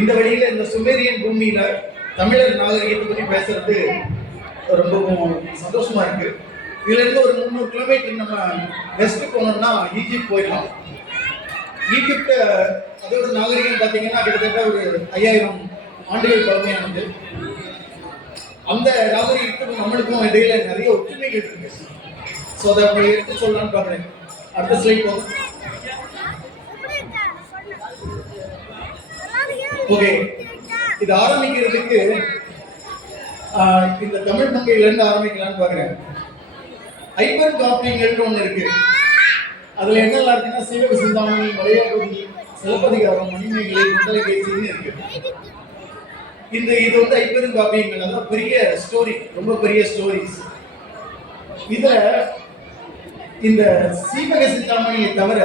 இந்த வழியில இந்த சுமேரியன் பூமியில தமிழர் நாகரிகத்தை பற்றி பேசுறது ரொம்பவும் சந்தோஷமா இருக்கு. இதுல இருந்து ஒரு முந்நூறு கிலோமீட்டர் நம்ம வெஸ்ட் போனோம்னா ஈஜிப்ட் போயிடலாம். ஈஜிப்ட அதோட நாகரிகம் பார்த்தீங்கன்னா கிட்டத்தட்ட ஒரு ஐயாயிரம் ஆண்டுகள் பழமையானது. அந்த நாகரிகத்துக்கும் நம்மளுக்கும் இடையில நிறைய ஒற்றுமைகள் இருக்கு. ஸோ அதை எடுத்து சொல்லலாம்னு பாக்குறேன். அடுத்த ஸ்லைட் போகும் ஓகே இது ஆரம்பிக்கிறதுக்கு ஆஹ், இந்த தமிழ் மங்கையில இருந்து ஆரம்பிக்கலாம்னு பார்க்குறேன் ஐப்பன் காப்பியங்கள்னு ஒன்று இருக்கு. அதுல என்னெல்லாம் இருக்குன்னா சீவக சிந்தாமணி வளையாபதி சிலப்பதிகாரம் மணிமேகலை குண்டலை கேசின்னு இருக்கு. இந்த இது வந்து ஐப்பெரும் காப்பியங்கள் அதான் பெரிய ஸ்டோரி ரொம்ப பெரிய ஸ்டோரிஸ் இத இந்த சீவக சிந்தாமணியை தவிர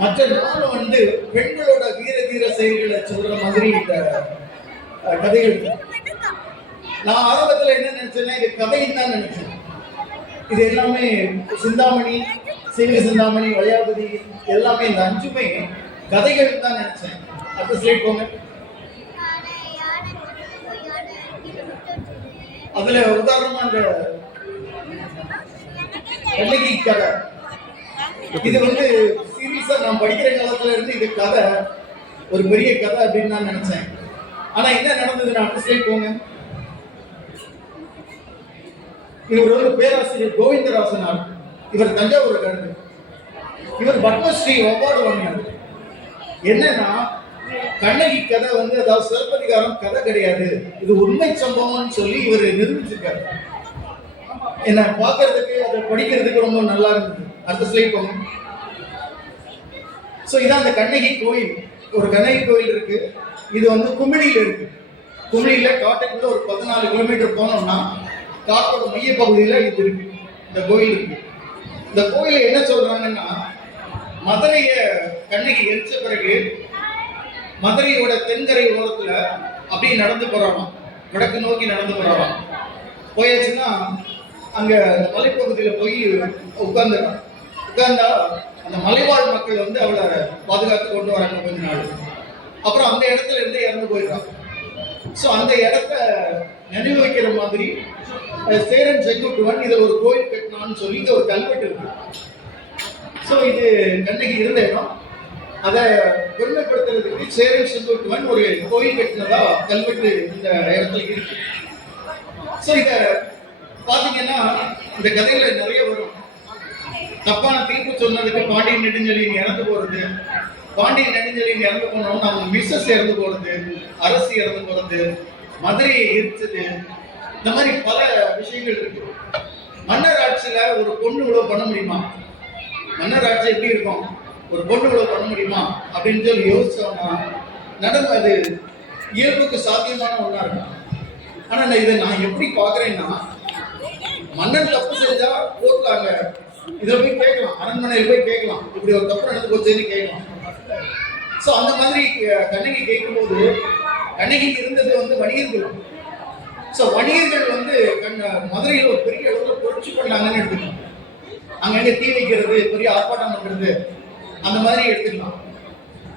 மற்ற நாளும் வந்து பெண்களோட வீர வீர செயல்களை சொல்ற மாதிரி இந்த கதைகள் நான் ஆரம்பத்துல என்ன நினைச்சேன்னா இது கதைன்னு தான் நினைச்சேன். இது எல்லாமே சிந்தாமணி சீவக சிந்தாமணி வளையாபதி எல்லாமே இந்த அஞ்சுமே கதைகள் தான் நினைச்சேன். அடுத்த ஸ்லைட் போங்க. அதுல உதாரணமா இந்த கண்ணகி கதை. இது வந்து சார் நான் படிக்கிற காலத்துல இருந்து இது கதை ஒரு பெரிய கதை அப்படின்னு நான் நினைச்சேன். ஆனா என்ன நடந்தது? நான் ஸ்லைட் போங்க. இவர் வந்து பேராசிரியர் கோவிந்தராசனார் இவர் தஞ்சாவூர் கருது இவர் பத்மஸ்ரீ அவார்டு வாங்கினார். என்னன்னா கண்ணகி கதை வந்து அதாவது சிலப்பதிகாரம் கதை கிடையாது. இது உண்மை சம்பவம்னு சொல்லி இவர் நிரூபிச்சிருக்காரு. என்ன பார்க்கறதுக்கு அதை படிக்கிறதுக்கு ரொம்ப நல்லா இருந்தது. அடுத்த ஸ்லைட் போங்க. ஸோ இதான் அந்த கண்ணகி கோயில். ஒரு கண்ணகி கோயில் இருக்கு. இது வந்து குமிழியில இருக்கு. குமிழியில காட்டுக்குள்ள ஒரு பதினாலு கிலோமீட்டர் போனோம்னா காட்டோட மைய பகுதியில் இது இருக்கு. இந்த கோயில் இருக்கு. இந்த கோயில என்ன சொல்றாங்கன்னா மதுரைய கண்ணகி எரிச்ச பிறகு மதுரையோட தென்கரை ஓரத்துல அப்படியே நடந்து போறாராம் வடக்கு நோக்கி நடந்து போறாராம் போயாச்சுன்னா அங்க அந்த மலைப்பகுதியில போய் உட்கார்ந்துறான் உட்கார்ந்தா அந்த மலைவாழ் மக்கள் வந்து அவளை பாதுகாத்து கொண்டு வராங்க கொஞ்ச நாள். அப்புறம் அந்த இடத்துல இருந்து இறந்து போயிடுறான். ஸோ அந்த இடத்த நினைவு வைக்கிற மாதிரி சேரன் செங்குட்டுவன் இதில் ஒரு கோயில் கட்டினான்னு சொல்லி இங்கே ஒரு கல்வெட்டு இருக்கு. ஸோ இது கண்ணகி இருந்த இடம். அதை பெருமைப்படுத்துறதுக்கு சேரன் செங்குட்டுவன் ஒரு கோயில் கட்டினதா கல்வெட்டு இந்த இடத்துல இருக்கு. ஸோ இதை பார்த்தீங்கன்னா இந்த கதையில நிறைய வரும். தப்பான தீர்ப்பு சொன்னதுக்கு பாண்டியன் நெடுஞ்செழியன் இறந்து போறது. பாண்டியன் நெடுஞ்செழியன் இறந்து போனோம்னா அவங்க மிஸ்ஸஸ் இறந்து போறது அரசு இறந்து போறது மதுரையை எரிச்சது. இந்த மாதிரி பல விஷயங்கள் இருக்கு. மன்னர் ஆட்சியில ஒரு பொண்ணு இவ்வளவு பண்ண முடியுமா? மன்னர் ஆட்சி எப்படி இருக்கும்? ஒரு பொண்ணு இவ்வளவு பண்ண முடியுமா? அப்படின்னு சொல்லி யோசிச்சோம்னா நடந்த அது இயல்புக்கு சாத்தியமான ஒன்றா இருக்கும். ஆனா இதை நான் எப்படி பாக்குறேன்னா மன்னன் தப்பு செஞ்சா கோர்ட்ல இதை போய் கேட்கலாம். அரண்மனையில் போய் கேட்கலாம். இப்படி ஒரு தப்பு நடந்து போச்சுன்னு கேட்கலாம். ஸோ அந்த மாதிரி கண்ணகி கேட்கும்போது கண்ணகிக்கு இருந்தது வந்து வணிகர்கள். ஸோ வணிகர்கள் வந்து கண் மதுரையில் ஒரு பெரிய அளவில் புரட்சி பண்ணாங்கன்னு எடுத்துக்கலாம். அங்கங்க தீ வைக்கிறது பெரிய ஆர்ப்பாட்டம் பண்றது அந்த மாதிரி எடுத்துக்கலாம்.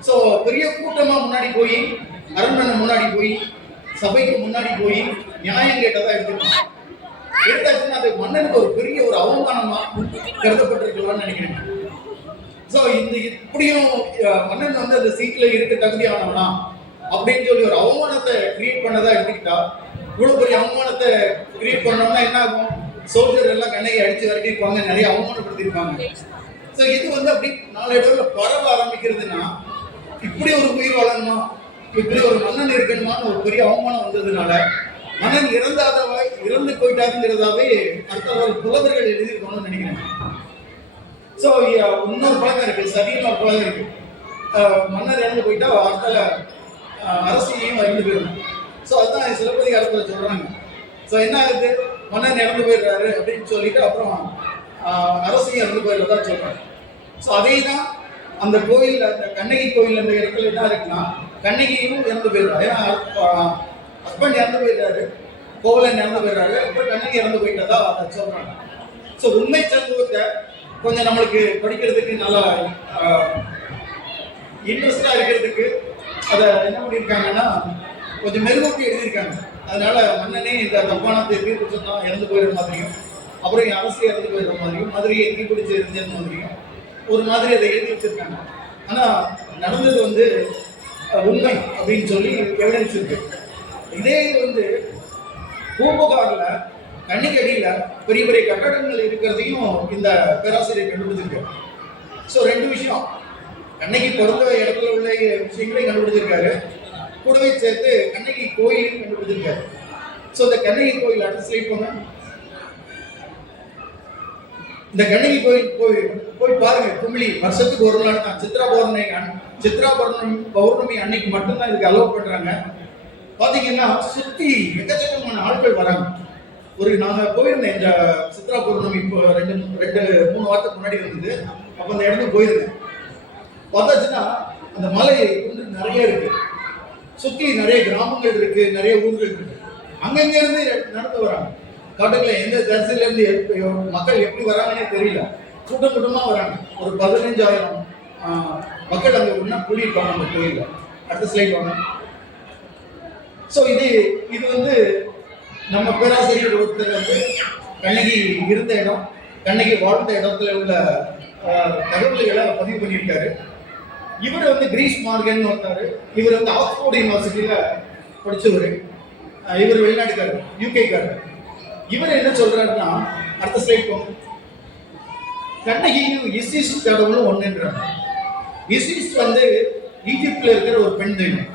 ஸோ பெரிய கூட்டமா முன்னாடி போய் அரண்மனை முன்னாடி போய் சபைக்கு முன்னாடி போய் நியாயம் கேட்டதாக எடுத்துக்கலாம். எடுத்தாச்சுன்னா அது மன்னனுக்கு ஒரு பெரிய ஒரு அவமானமா கருதப்பட்டிருக்கலாம்னு நினைக்கிறேன். ஸோ இந்த இப்படியும் மன்னன் வந்து அந்த சீட்ல இருக்க தகுதியானவனா அப்படின்னு சொல்லி ஒரு அவமானத்தை கிரியேட் பண்ணதா எடுத்துக்கிட்டா இவ்வளவு பெரிய அவமானத்தை கிரியேட் பண்ணோம்னா என்ன ஆகும் சோல்ஜர் எல்லாம் கண்ணையை அடிச்சு விரட்டிருப்பாங்க நிறைய அவமானப்படுத்திருப்பாங்க ஸோ இது வந்து அப்படி நாலு இடத்துல பரவ ஆரம்பிக்கிறதுனா இப்படி ஒரு உயிர் வாழணுமா? இப்படி ஒரு மன்னன் இருக்கணுமான்னு ஒரு பெரிய அவமானம் வந்ததுனால மன்னன் இறந்தாதவா இறந்து போயிட்டாருங்கிறதாவே அடுத்த புலவர்கள் எழுதியிருக்கணும்னு நினைக்கிறேன். ஸோ இன்னொரு பழக்கம் இருக்கு சதியில் ஒரு பழக்கம் இருக்கு. மன்னர் இறந்து போயிட்டா அடுத்த அரசியையும் இறந்து போயிடும் ஸோ அதுதான் சிலப்பதிகாரத்தில் சொல்றாங்க. ஸோ என்ன ஆகுது? மன்னன் இறந்து போயிடுறாரு அப்படின்னு சொல்லிட்டு அப்புறம் அரசியும் இறந்து போயிடுறதா சொல்றாங்க. ஸோ அதே தான் அந்த கோயில் அந்த கண்ணகி கோயில் அந்த இடத்துல என்ன இருக்குன்னா கண்ணகியும் இறந்து போயிடுறா. ஏன்னா ஹஸ்பண்ட் இறந்து போயிடுறாரு கோவலன் இறந்து போயிடுறாரு அப்புறம் அண்ணன் இறந்து போயிட்டதா அதை சொல்றாங்க. ஸோ உண்மை சம்பவத்தை கொஞ்சம் நம்மளுக்கு படிக்கிறதுக்கு நல்லா இன்ட்ரெஸ்டாக இருக்கிறதுக்கு அதை என்ன பண்ணியிருக்காங்கன்னா கொஞ்சம் மெருகூட்டி எழுதியிருக்காங்க. அதனால மன்னனே இந்த தப்பானத்தை தீர்ப்பிடிச்சிருந்தான் இறந்து போயிடுற மாதிரியும் அப்புறம் என் அரசு இறந்து போயிடுற மாதிரியும் மதுரையை தீப்பிடிச்சு எரிஞ்ச மாதிரியும் ஒரு மாதிரி அதை எழுதி வச்சிருக்காங்க. ஆனால் நடந்தது வந்து உண்மை அப்படின்னு சொல்லி எவிடன்ஸ் இருக்குது இதே இது வந்து பூம்புகார்ல கண்ணிக்கடியில் பெரிய பெரிய கட்டடங்கள் இருக்கிறதையும் இந்த பேராசிரியர் கண்டுபிடிச்சிருக்காரு. ஸோ ரெண்டு விஷயம். கண்ணகி பிறந்த இடத்துல உள்ள விஷயங்களையும் கண்டுபிடிச்சிருக்காரு. கூடவே சேர்த்து கண்ணகி கோயிலையும் கண்டுபிடிச்சிருக்காரு. ஸோ இந்த கண்ணகி கோயில் அடுத்த ஸ்லைட் போங்க. இந்த கண்ணகி கோயில் போய் போய் பாருங்க. குமிழி. வருஷத்துக்கு ஒரு நாள் தான். சித்ரா பௌர்ணமி சித்ரா பௌர்ணமி பௌர்ணமி அன்னைக்கு மட்டும்தான் இதுக்கு அலோவ் பண்றாங்க. பாத்தீங்கன்னா சுத்தி எக்கச்சக்கமான ஆட்கள் வராங்க. ஒரு நாங்க போயிருந்தேன் இந்த சித்ரா பௌர்ணமி இப்போ ரெண்டு ரெண்டு மூணு வாரத்துக்கு முன்னாடி வந்தது. அப்போ அந்த இடத்துக்கு போயிருந்தேன் பார்த்தாச்சுன்னா அந்த மலை வந்து நிறைய இருக்கு. சுத்தி நிறைய கிராமங்கள் இருக்கு நிறைய ஊர்கள் இருக்கு. அங்கங்க இருந்து நடந்து வராங்க. காட்டுக்குள்ள எந்த தரிசில இருந்து மக்கள் எப்படி வராங்கன்னே தெரியல. கூட்டம் கூட்டமா வராங்க. ஒரு பதினஞ்சாயிரம் மக்கள் அங்க ஒண்ணா கூடியிருக்காங்க அந்த கோயிலில். அடுத்த ஸ்லைட் வாங்க ஸோ இது இது வந்து நம்ம பேராசிரியர் ஒருத்தர் வந்து கண்ணகி இருந்த இடம் கண்ணகி வாழ்ந்த இடத்துல உள்ள ஆஹ், தகவல்களை பதிவு பண்ணியிருக்காரு. இவர் வந்து கிரீஸ் மார்கன் ஒருத்தாரு. இவர் வந்து ஆக்ஸ்போர்ட் யூனிவர்சிட்டியில் படித்தவர் இவர் வெளிநாட்டுக்காரர் யூகேக்காரர் இவர் என்ன சொல்றாருன்னா அடுத்த ஸ்லைட் போங்க. கண்ணகியும் இசிஸ் கடவுளும் ஒன்றுன்றாங்க இசிஸ் வந்து ஈஜிப்டில் இருக்கிற ஒரு பெண் தெய்வம்.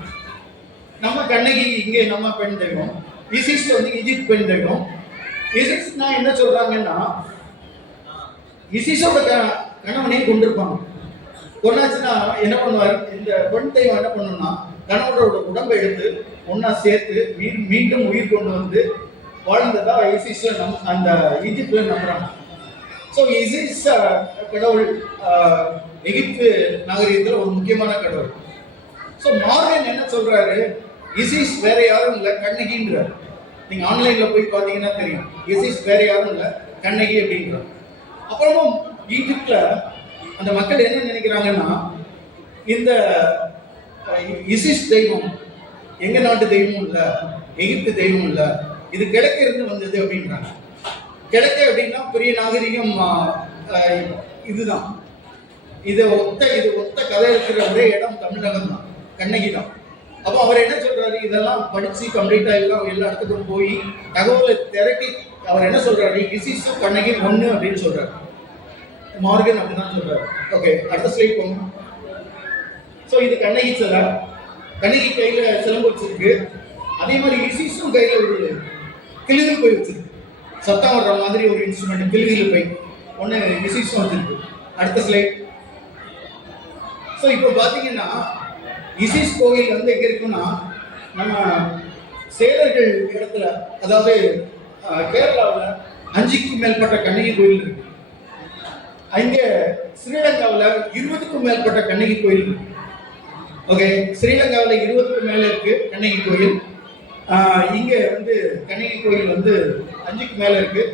நம்ம கண்ணகி இங்கே நம்ம பெண் தெய்வம் இசிஸ் வந்து இஜிப்ட் பெண் தெய்வம் இசிஸ்னா என்ன சொல்றாங்கன்னா இசிஸோட க- கணவனையும் கொண்டிருப்பாங்க. கொண்டாச்சுன்னா என்ன பண்ணுவார்? இந்த பெண் தெய்வம் என்ன பண்ணும்னா கணவனோட உடம்பை எடுத்து ஒன்னா சேர்த்து மீண்டும் உயிர் கொண்டு வந்து வாழ்ந்ததா இசிஸ்ல நம் அந்த இஜிப்ட்ல நம்புறாங்க. ஸோ இசிஸ் கடவுள் எகிப்து நாகரிகத்தில் ஒரு முக்கியமான கடவுள். ஸோ மார்வன் என்ன சொல்றாரு? இசிஸ் வேற யாரும் இல்லை கண்ணகின்றார். நீங்க ஆன்லைன்ல போய் பார்த்தீங்கன்னா தெரியும். இசிஸ் வேற யாரும் இல்லை கண்ணகி அப்படின்றார். அப்புறமும் ஈஜிப்ட்ல அந்த மக்கள் என்ன நினைக்கிறாங்கன்னா இந்த இசிஸ் தெய்வம். எங்க நாட்டு தெய்வம் இல்லை எகிப்து தெய்வம் இல்லை இது கிழக்கே இருந்து வந்தது அப்படின்றாங்க. கிழக்கே அப்படின்னா பெரிய நாகரிகம் இதுதான். இதை ஒத்த இது ஒத்த கதை இருக்கிற ஒரே இடம் தமிழகம் தான் கண்ணகி தான் அப்போ அவர் என்ன சொல்றாரு? இதெல்லாம் படிச்சு கம்ப்ளீட்டா எல்லாம் எல்லா இடத்துக்கும் போய் தகவலை திரட்டி அவர் என்ன சொல்றாரு? இசிஸும் கண்ணகி ஒன்று அப்படின்னு சொல்றாரு. மார்கன் அப்படிதான் சொல்றாரு. ஓகே அடுத்த ஸ்லைட் போங்க ஸோ இது கண்ணகி சிலை. கண்ணகி கையில சிலம்பு வச்சிருக்கு. அதே மாதிரி இசிஸும் கையில ஒரு கிளிதில் போய் வச்சிருக்கு. சத்தம் வர்ற மாதிரி ஒரு இன்ஸ்ட்ருமெண்ட் கிளிதில் போய். ஒன்று இசிஸும் வச்சிருக்கு. அடுத்த ஸ்லைட் ஸோ இப்போ பார்த்தீங்கன்னா இசிஸ் கோவில் வந்து எங்க இருக்குன்னா நம்ம சேலர்கள் இடத்துல அதாவது கேரளாவில் அஞ்சுக்கும் மேற்பட்ட கண்ணகி கோயில் இருக்கு. அங்கே ஸ்ரீலங்காவில் இருபதுக்கும் மேற்பட்ட கண்ணகி கோயில் இருக்கு. ஓகே ஸ்ரீலங்காவில் இருபதுக்கு மேலே இருக்கு கண்ணகி கோயில். இங்கே வந்து கண்ணகி கோயில் வந்து அஞ்சுக்கு மேலே இருக்கு.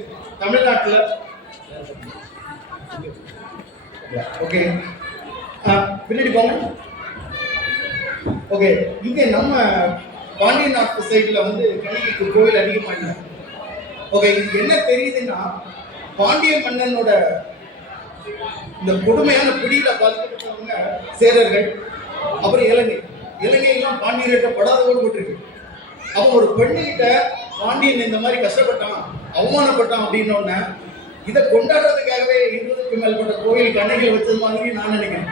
தமிழ்நாட்டில் ஓகே பின்னாடி போங்க. ஓகே இங்கே நம்ம பாண்டிய நாட்டு சைடுல வந்து கண்ணகிக்கு கோவில் அதிகமாக இல்லை ஓகே இது என்ன தெரியுதுன்னா பாண்டிய மன்னனோட இந்த கொடுமையான பிடியில பாதிக்கப்பட்டவங்க சேரர்கள் அப்புறம் இலங்கை. இலங்கையெல்லாம் பாண்டியர்கிட்ட படாதவோடு போட்டிருக்கு அவன் ஒரு பெண்ணுகிட்ட பாண்டியன் இந்த மாதிரி கஷ்டப்பட்டான் அவமானப்பட்டான் அப்படின்னோடனே இதை கொண்டாடுறதுக்காகவே இருபதுக்கு மேற்பட்ட கோயில் கண்ணைகள் வச்சது மாதிரி நான் நினைக்கிறேன்.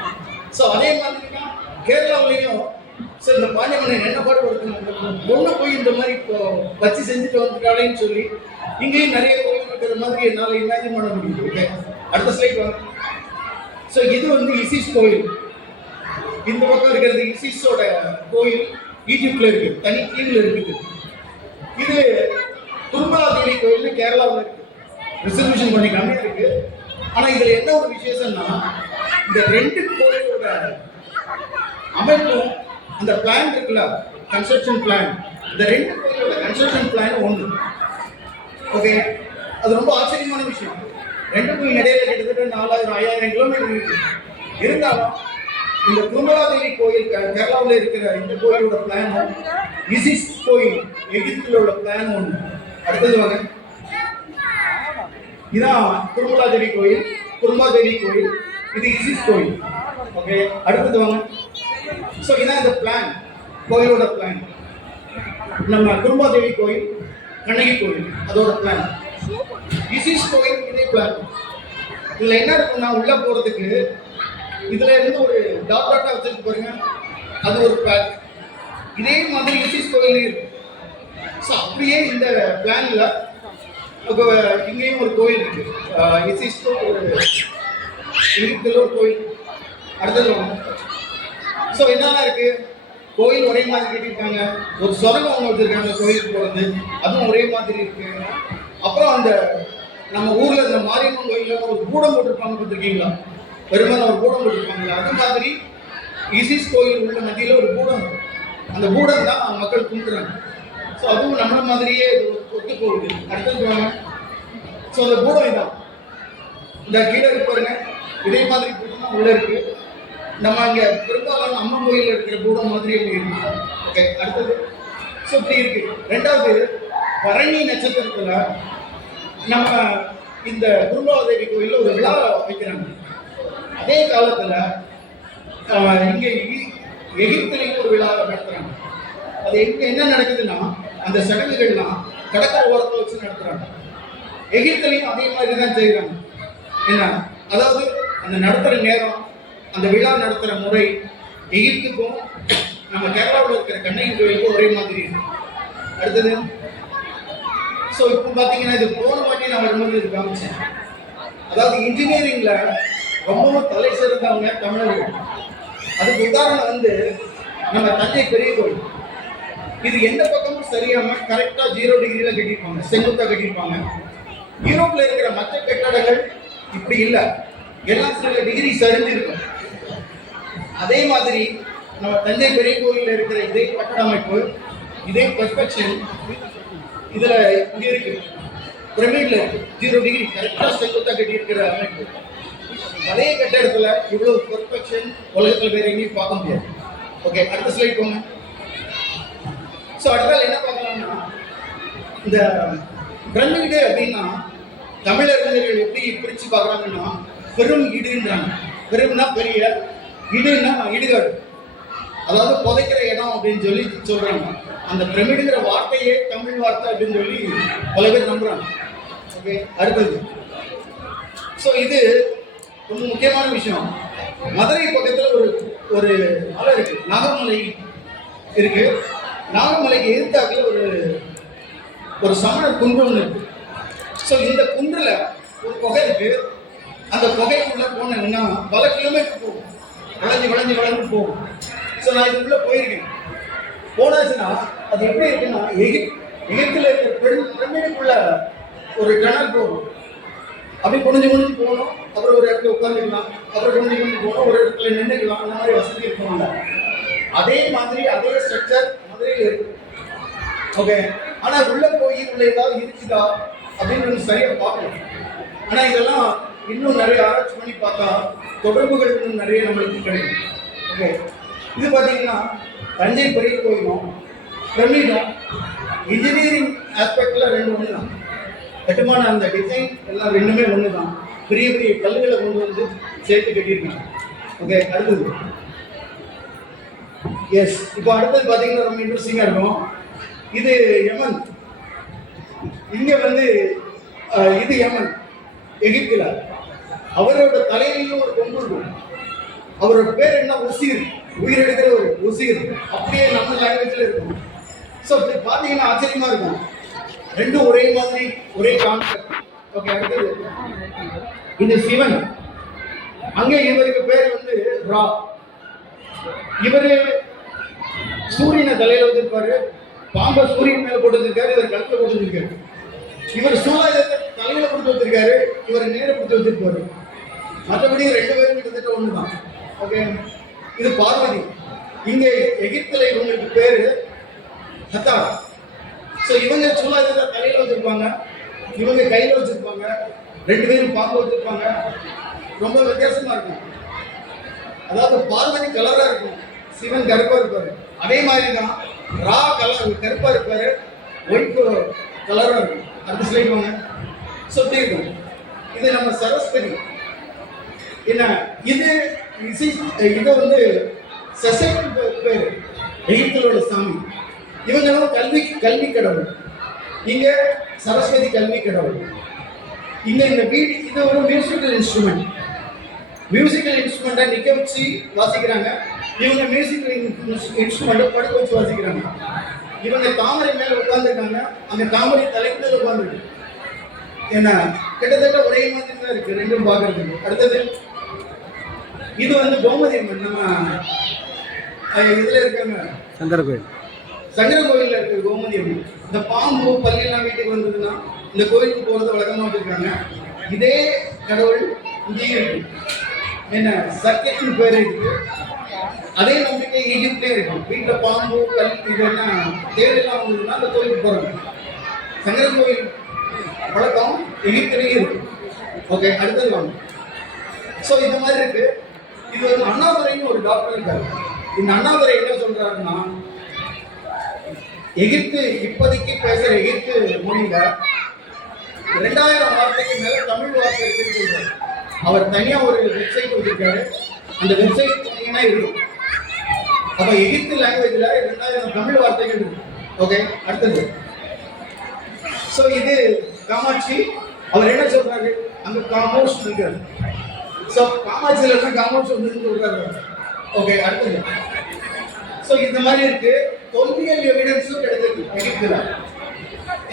ஸோ அதே மாதிரி தான் கேரளாவிலையும் ஸோ இந்த பாண்டியமனை என்ன பாடுபடுத்தணும் பொண்ணு போய் இந்த மாதிரி இப்போ வச்சு செஞ்சுட்டு வந்துட்டாளேன்னு சொல்லி இங்கேயும் நிறைய கோயில் இருக்கிற மாதிரி என்னால் இமேஜின் பண்ண முடியுது அடுத்த ஸ்லைட் வாங்க ஸோ இது வந்து இசிஸ் கோயில். இந்த பக்கம் இருக்கிறது இசிஸோட கோயில் ஈஜிப்டில் இருக்கு தனி தீவில் இருக்குது. இது துர்மலாதேவி கோயில் கேரளாவில் இருக்கு. ரிசர்வேஷன் பண்ணி கம்மியா இருக்கு. ஆனால் இதில் என்ன ஒரு விசேஷம்னா இந்த ரெண்டு கோயிலோட அமைப்பும் இந்த பிளான் இருக்குல்ல கன்ஸ்ட்ரக்ஷன் பிளான் இந்த ரெண்டு கோயிலோட கன்ஸ்ட்ரக்ஷன் பிளான் ஒன்று ஓகே அது ரொம்ப ஆச்சரியமான விஷயம். ரெண்டுக்கும் இடையில கிட்டத்தட்ட நாலாயிரம் ஐயாயிரம் கிலோமீட்டர் இருக்கு. இருந்தாலும் இந்த குருமலாதேவி கோயில் கேரளாவில் இருக்கிற இந்த கோயிலோட பிளான் இசிஸ் கோயில் எகிப்தில் உள்ள பிளான் ஒன்று அடுத்தது வகை இதான் குருமலாதேவி கோயில் குருமாதேவி கோயில் இது இசிஸ் கோயில். ஓகே அடுத்தது வாங்க. ஸோ இதான் இந்த பிளான் கோயிலோட பிளான் நம்ம குடும்பாதேவி கோயில் கண்ணகி கோயில் அதோட பிளான் இசிஸ் கோயில் இதே பிளான் இதுல என்ன இருக்குன்னா உள்ள போறதுக்கு இதுல இருந்து ஒரு டாட் டாட்டா வச்சிருக்கு பாருங்க. அது ஒரு பிளான் இதே மாதிரி இசிஸ் கோயில் இருக்கு. ஸோ அப்படியே இந்த பிளான்ல இப்போ இங்கேயும் ஒரு கோயில் இருக்கு. ஆஹ் ஒரு எகிப்தில் ஒரு கோயில். அடுத்தது ஸோ என்னென்ன இருக்கு? கோயில் ஒரே மாதிரி கட்டியிருக்காங்க. ஒரு சொரகம் ஒன்று வச்சிருக்காங்க கோயிலுக்கு போகிறது அதுவும் ஒரே மாதிரி இருக்கு. அப்புறம் அந்த நம்ம ஊர்ல இந்த மாரியம்மன் கோயிலில் ஒரு கூடம் போட்டிருப்பாங்க பார்த்துருக்கீங்களா? பெருமாள் ஒரு கூடம் போட்டிருப்பாங்களா அது மாதிரி இசிஸ் கோயில் உள்ள மத்தியில் ஒரு கூடம். அந்த கூடம் தான் மக்கள் கும்பிடுறாங்க. ஸோ அதுவும் நம்மள மாதிரியே ஒத்து போகுது. அடுத்தது வாங்க ஸோ அந்த கூடம் இதான். இந்த கீழே இருக்கு பாருங்க. இதே மாதிரி கூடம் உள்ளே உள்ள இருக்கு. நம்ம இங்கே பெரும்பாலும் அம்மன் கோயில் இருக்கிற கூட மாதிரியே போயிருக்கோம் ஓகே அடுத்தது. ஸோ இப்படி இருக்கு. ரெண்டாவது பரணி நட்சத்திரத்துல நம்ம இந்த குருமாதேவி கோயில்ல ஒரு விழா வைக்கிறாங்க. அதே காலத்துல ஆஹ், இங்க எகி- எகிப்திலையும் ஒரு விழா நடத்துறாங்க. அது எங்க என்ன நடக்குதுன்னா அந்த சடங்குகள்லாம் கடற்கரை ஓரத்தில் வச்சு நடத்துறாங்க. எகிப்திலையும் அதே மாதிரி தான் செய்கிறாங்க என்ன? அதாவது அந்த நடத்துகிற நேரம் அந்த விழா நடத்துகிற முறை எகிப்துக்கும் நம்ம கேரளாவில் இருக்கிற கண்ணகி கோயிலுக்கும் ஒரே மாதிரி இருக்கும் அடுத்தது ஸோ இப்போ பார்த்தீங்கன்னா இது போன வாட்டி நான் ரொம்ப இது காமிச்சேன். அதாவது இன்ஜினியரிங்கில் ரொம்பவும் தலை சிறந்தவங்க தமிழர்கள். அதுக்கு உதாரணம் வந்து நம்ம தஞ்சை பெரிய கோயில். இது எந்த பக்கமும் சரியாம கரெக்டா ஜீரோ டிகிரியில் கட்டியிருப்பாங்க செங்குத்தா கட்டியிருப்பாங்க. யூரோப்ல இருக்கிற மற்ற கட்டடங்கள் இப்படி இல்லை. எல்லாம் சில டிகிரி சரிஞ்சிருக்கும். அதே மாதிரி நம்ம தஞ்சை பெரிய கோயிலில் இருக்கிற இதே கட்டடமைப்பு இதே பெர்ஃபெக்ஷன் இதில் இங்கே இருக்கு. பிரமிடில் இருக்கு. ஜீரோ டிகிரி கரெக்டாக செங்குத்தாக கட்டியிருக்கிற அமைப்பு. அதே கட்டிடத்தில் இவ்வளோ பெர்ஃபெக்ஷன் உலகத்தில் வேற எங்கேயும் பார்க்க முடியாது. ஓகே அடுத்த ஸ்லைட் போங்க. ஸோ அடுத்தால் என்ன பார்க்கலாம்னா இந்த பிரமிடு அப்படின்னா தமிழறிஞர்கள் எப்படி பிரித்து பார்க்குறாங்கன்னா பெரும் இடுன்றாங்க பெரும்னா பெரிய இடுன்னா இடுகாடு அதாவது புதைக்கிற இடம் அப்படின்னு சொல்லி சொல்றாங்க. அந்த பிரமிடுங்கிற வார்த்தையே தமிழ் வார்த்தை அப்படின்னு சொல்லி பல பேர் நம்புறாங்க. ஓகே அடுத்தது. ஸோ இது ரொம்ப முக்கியமான விஷயம். மதுரை பக்கத்தில் ஒரு ஒரு மலை இருக்கு. நாகமலை இருக்கு. நாகமலைக்கு எதிர்த்தாக்கில் ஒரு ஒரு சமணர் குன்று ஒன்று இருக்கு. ஸோ இந்த குன்றில் ஒரு குகை இருக்கு. அந்த குகைக்குள்ள போனீங்கன்னா பல கிலோமீட்டர் போகும். வளைஞ்சு வளைஞ்சு வளைஞ்சு போகும். ஸோ நான் இதுக்குள்ளே போயிருக்கேன். போனாச்சுன்னா அது எப்படி இருக்குன்னா எகிப் எகிப்தில் இருக்கிற பெரும் பிரமிடுக்குள்ள ஒரு கிணறு போகும். அப்படி குனிஞ்சு குனிஞ்சு போகணும். அப்புறம் ஒரு இடத்துல உட்காந்துக்கலாம் அப்புறம் குனிஞ்சு குனிஞ்சு போகணும். ஒரு இடத்துல நின்றுக்கலாம். அந்த மாதிரி வசதி இருக்கணும்ல அதே மாதிரி அதே ஸ்ட்ரக்சர் மதுரையில் இருக்கு ஓகே ஆனால் உள்ள போய் உள்ள ஏதாவது இருக்குதா அப்படின்னு சரியாக சரியா பார்க்கணும். ஆனால் இதெல்லாம் இன்னும் நிறைய ஆராய்ச்சி பண்ணி பார்த்தா தொடர்புகள் இன்னும் நிறைய நம்மளுக்கு கிடைக்கும். ஓகே இது பார்த்தீங்கன்னா தஞ்சை பெரிய கோயிலும் பிரமிடம் இன்ஜினியரிங் ஆஸ்பெக்டில் ரெண்டு ஒன்று தான் கட்டுமான அந்த டிசைன் எல்லாம் ரெண்டுமே ஒன்று தான் பெரிய பெரிய கல்லுகளை கொண்டு வந்து சேர்த்து கட்டியிருக்காங்க. ஓகே அடுத்தது. எஸ் இப்போ அடுத்தது பார்த்தீங்கன்னா ரொம்ப இன்ட்ரெஸ்டிங்காக இருக்கும். இது யமன் இங்கே வந்து இது யமன் எகிப்தில். அவரோட தலையிலையும் ஒரு கொம்பு இருக்கும். அவரோட பேர் என்ன? உசீர். உயிர் எடுக்கிற ஒரு உசீர். அப்படியே நம்ம லாங்குவேஜ்ல இருக்கும். ஸோ இப்படி பார்த்தீங்கன்னா ஆச்சரியமா இருக்கும். ரெண்டும் ஒரே மாதிரி ஒரே கான்செப்ட் ஓகே அடுத்தது. இது சிவன். அங்கே இவருக்கு பேர் வந்து ரா. இவரு சூரியனை தலையில வச்சிருப்பாரு. பாம்பை சூரியன் மேல போட்டு வச்சிருக்காரு இவர் கழுத்துல போட்டு வச்சிருக்காரு இவர் சூழலத்தை தலையில கொடுத்து வச்சிருக்காரு இவர் நேர கொடுத்து வச்சிருப்பாரு. மற்றபடி ரெண்டு பேரும் கிட்டத்தட்ட ஒண்ணுதான். ஓகே இது பார்வதி. இங்க எகிப்துல இவங்களுக்கு பேரு ஹத்தா ஸோ இவங்க சூழலத்தை தலையில வச்சிருப்பாங்க. இவங்க கையில வச்சிருப்பாங்க. ரெண்டு பேரும் பாம்பு வச்சிருப்பாங்க. ரொம்ப வித்தியாசமா இருக்கும். அதாவது பார்வதி கலரா இருக்கும். சிவன் கருப்பா இருப்பாரு. அதே மாதிரி தான் ரா கலர் கருப்பா இருப்பாரு. ஒயிட் கலரா இருக்கும். அடுத்த ஸ்லைட் வாங்க சுத்தி இது நம்ம சரஸ்வதி என்ன இது இசை இது வந்து சசைவன் பேர் எகிப்தலோட சாமி. இவங்களும் கல்வி கல்வி கடவுள். இங்க சரஸ்வதி கல்வி கடவுள். இங்க இந்த வீடு இது ஒரு மியூசிக்கல் இன்ஸ்ட்ருமெண்ட் மியூசிக்கல் இன்ஸ்ட்ருமெண்ட்டை நிற்க வச்சு வாசிக்கிறாங்க. இவங்க மியூசிக்கல் இன்ஸ்ட்ருமெண்ட்டை படுக்க வச்சு வாசிக்கிறாங்க. இவங்க தாமரை மேல உட்கார்ந்துருக்காங்க அந்த தாமரை தலைக்கு மேல உட்கார்ந்துருக்கு என்ன கிட்டத்தட்ட ஒரே மாதிரி தான் இருக்கு ரெண்டும் பார்க்கறதுக்கு. அடுத்தது இது வந்து கோமதி அம்மன் நம்ம இதுல இருக்காங்க. சங்கர கோயில். சங்கர கோயில்ல இருக்க கோமதி அம்மன். இந்த பாம்பு பள்ளியெல்லாம் வீட்டுக்கு வந்ததுன்னா இந்த கோயிலுக்கு போறது வழக்கமா வச்சிருக்காங்க இதே கடவுள் இங்கேயும் இருக்கு. என்ன சக்கியத்தின் பேர் இருக்கு. அதே நம்பிக்கை ஈஜிப்ட்லயே இருக்கும். வீட்டில் பாம்பு கல் இதெல்லாம் தேவையெல்லாம் வந்ததுன்னா அந்த கோயிலுக்கு போறாங்க சங்கரன் கோயில் வழக்கம் எகிப்திலேயே இருக்கும். ஓகே அடுத்தது வாங்க. ஸோ இந்த மாதிரி இருக்கு. இது வந்து அண்ணாதுரைன்னு ஒரு டாக்டர் இருக்காரு. இந்த அண்ணாதுரை என்ன சொல்றாருன்னா எகிப்து இப்போதைக்கு பேசுற எகிப்து மொழியில ரெண்டாயிரம் வார்த்தைக்கு மேல தமிழ் வார்த்தை இருக்குன்னு சொல்றாரு. அவர் தனியா ஒரு வெப்சைட் வச்சிருக்காரு அந்த வெப்சைட் பார்த்தீங்கன்னா இருக்கும். அப்ப எகிப்து லாங்குவேஜ்ல ரெண்டாயிரம் தமிழ் வார்த்தைகள் இருக்கும். ஓகே அடுத்தது. ஸோ இது காமாட்சி. அவர் என்ன சொல்றாரு? அங்க காமோஷ் இருக்காரு ஸோ காமாட்சியில் என்ன காமோஷ் சொல்றாரு ஓகே அடுத்தது. ஸோ இந்த மாதிரி இருக்கு. தொல்பியல் எவிடன்ஸும் கிடைச்சிருக்கு எகிப்துல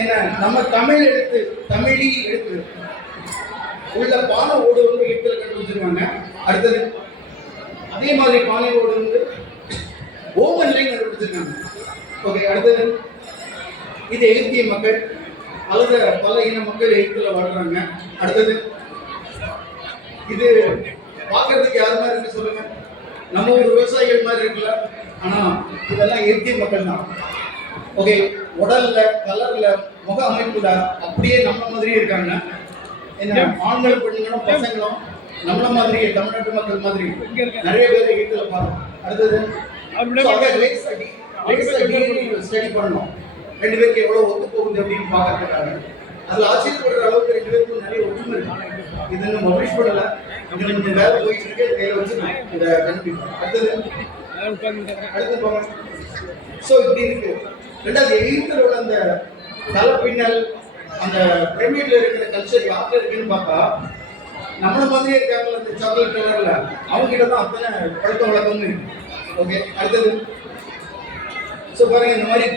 என்ன நம்ம தமிழ் எழுத்து தமிழி எழுத்து. உள்ள பானை ஓடு வந்து எகிப்துல கண்டுபிடிச்சிருக்காங்க. அடுத்தது அதே மாதிரி பானை ஓடு வந்து ஓமன்லையும் கண்டுபிடிச்சிருக்காங்க. ஓகே அடுத்தது. இது எகிப்திய மக்கள் அல்லது பல இன மக்கள் எகிப்துல வாழ்றாங்க. அடுத்தது. இது பார்க்கறதுக்கு யார் மாதிரி இருக்கு சொல்லுங்க. நம்ம ஒரு விவசாயிகள் மாதிரி இருக்குல்ல. ஆனா இதெல்லாம் எகிப்திய மக்கள் தான். ஓகே உடல்ல கலர்ல முக அமைப்புல அப்படியே நம்ம மாதிரியே இருக்காங்க. என்ன ஆண்கள் பெண்களும் பசங்களும் நம்மள மாதிரி தமிழ்நாட்டு மக்கள் மாதிரி நிறைய பேர் எகிப்துல பார்க்கணும். அடுத்தது study பண்ணோம் ரெண்டு பேருக்கு எவ்வளவு ஒத்து போகுது அப்படின்னு பார்க்கறதுக்காக. அதுல ஆச்சரியப்படுற அளவுக்கு ரெண்டு பேருக்கும் நிறைய ஒற்றுமை இருக்கு. இது இன்னும் பப்ளிஷ் பண்ணல. இது கொஞ்சம் வேலை போயிட்டு இருக்கு. கையில வச்சிருக்கோம் இந்த கண்டுபிடிப்பு அடுத்தது அடுத்து போங்க ஸோ இப்படி இருக்கு. ரெண்டாவது எகிப்தில் உள்ள அந்த தலைப்பின்னல் அந்த பிரமிட்ல இருக்கிற கல்ச்சர் யார்கிட்ட இருக்குன்னு பார்த்தா நம்மளை மாதிரியே இருக்காங்கல்ல இந்த சாக்லேட் கலர்ல அவங்க கிட்ட தான் அத்தனை பழக்க வழக்கமும் இருக்கு. ஓகே அடுத்தது. ஸோ பாருங்க இந்த மாதிரி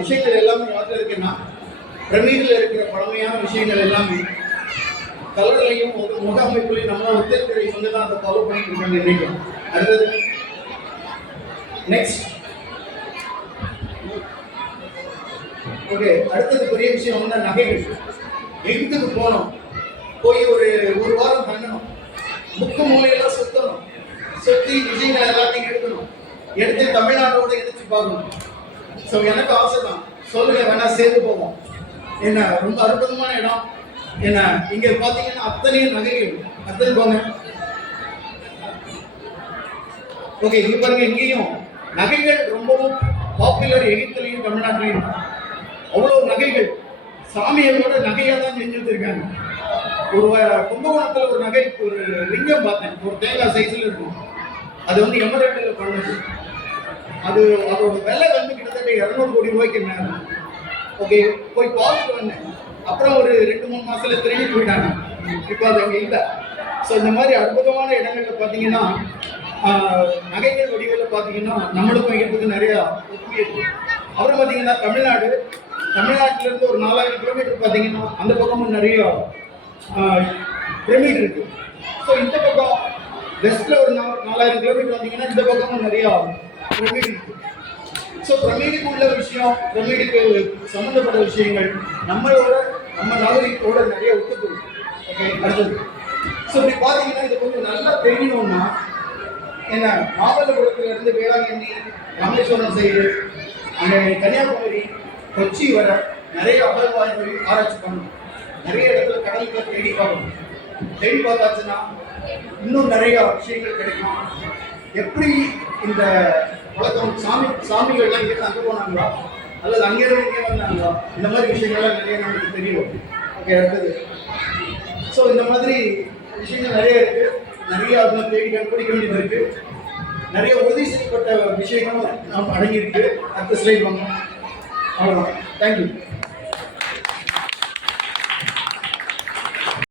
விஷயங்கள் எல்லாமே யார்கிட்ட இருக்குன்னா பிரமிடில் இருக்கிற பழமையான விஷயங்கள் எல்லாமே கலர்லையும் ஒரு முக அமைப்புலையும் நம்ம ஒத்துக்கிற இவங்க தான் அதை ஃபாலோ பண்ணிட்டு இருக்காங்க நினைக்கிறோம் அடுத்தது. நெக்ஸ்ட் ஓகே அடுத்தது பெரிய விஷயம் வந்து நகைகள். எகிப்துக்கு போனோம்? போய் ஒரு ஒரு வாரம் தங்கணும் முக்கு மூலையெல்லாம் சுத்தணும். சுத்தி விஷயங்கள் எல்லாத்தையும் எடுக்கணும். எடுத்து தமிழ்நாட்டோட எடுத்து பார்க்கணும். ஸோ எனக்கு ஆசை தான் சொல்லுங்க வேணா சேர்ந்து போவோம். என்ன ரொம்ப அற்புதமான இடம். என்ன இங்க பாத்தீங்கன்னா அத்தனையும் நகைகள். அத்தனை போங்க ஓகே இங்க பாருங்க இங்கேயும் நகைகள் ரொம்பவும் பாப்புலர் எகிப்துலையும் தமிழ்நாட்டிலையும். அவ்வளவு நகைகள். சாமியை கூட நகையா தான் செஞ்சு வச்சிருக்காங்க ஒரு கும்பகோணத்தில் ஒரு நகை ஒரு லிங்கம் பார்த்தேன். ஒரு தேங்காய் சைஸில் இருக்கும். அது வந்து எமரேட்டில் பண்ணது. அது அதோட விலை வந்து கிட்டத்தட்ட இரநூறு கோடி ரூபாய்க்கு மேலே. ஓகே போய் பார்த்துட்டு வந்தேன். அப்புறம் ஒரு ரெண்டு மூணு மாசத்துல திரும்பி போயிட்டாங்க. இப்போ அது அங்கே இல்லை. ஸோ இந்த மாதிரி அற்புதமான இடங்களில் பார்த்தீங்கன்னா நகைகள் வடிவில் பார்த்தீங்கன்னா நம்மளுக்கும் இருப்பது நிறையா ஒற்றுமை இருக்கு. அப்புறம் பார்த்தீங்கன்னா தமிழ்நாடு. தமிழ்நாட்டிலேருந்து ஒரு நாலாயிரம் கிலோமீட்டர் பார்த்தீங்கன்னா அந்த பக்கமும் நிறைய பிரமிட் இருக்கு. ஸோ இந்த பக்கம் வெஸ்ட்ல ஒரு நா- நாலாயிரம் கிலோமீட்டர் வந்தீங்கன்னா இந்த பக்கமும் நிறைய பிரமிட் இருக்கு. ஸோ பிரமிடுக்கு உள்ள விஷயம் பிரமிடுக்கு சம்மந்தப்பட்ட விஷயங்கள் நம்மளோட நம்ம நாகரிகத்தோட நிறைய ஒத்துப்போகுது ஓகே அடுத்தது. ஸோ இப்படி பார்த்தீங்கன்னா இது கொஞ்சம் நல்லா தெரியணும்னா என்ன மாமல்லபுரத்துல இருந்து வேளாங்கண்ணி ராமேஸ்வரம் சைடு அங்கே கன்னியாகுமரி கொச்சி வர நிறைய அகழ்வாய்வு ஆராய்ச்சி பண்ணணும். நிறைய இடத்துல கடலுக்கு தேடி பார்க்கணும் தேடி பார்த்தாச்சுன்னா இன்னும் நிறைய விஷயங்கள் கிடைக்கும். எப்படி இந்த பழக்கம் சாமி சாமிகள்லாம் இங்கே அங்கே போனாங்களா? அல்லது அங்கேருந்து இங்கே வந்தாங்களா? இந்த மாதிரி விஷயங்கள்லாம் நிறைய நமக்கு தெரியும். ஓகே அடுத்தது. ஸோ இந்த மாதிரி விஷயங்கள் நிறைய இருக்கு. நிறைய அவங்க தேடி கண்டுபிடிக்க வேண்டியது இருக்கு. நிறைய உறுதி செய்யப்பட்ட விஷயங்களும் நாம் அடங்கியிருக்கு. அடுத்த ஸ்லைட் வாங்க அவ்வளோதான் தேங்க்யூ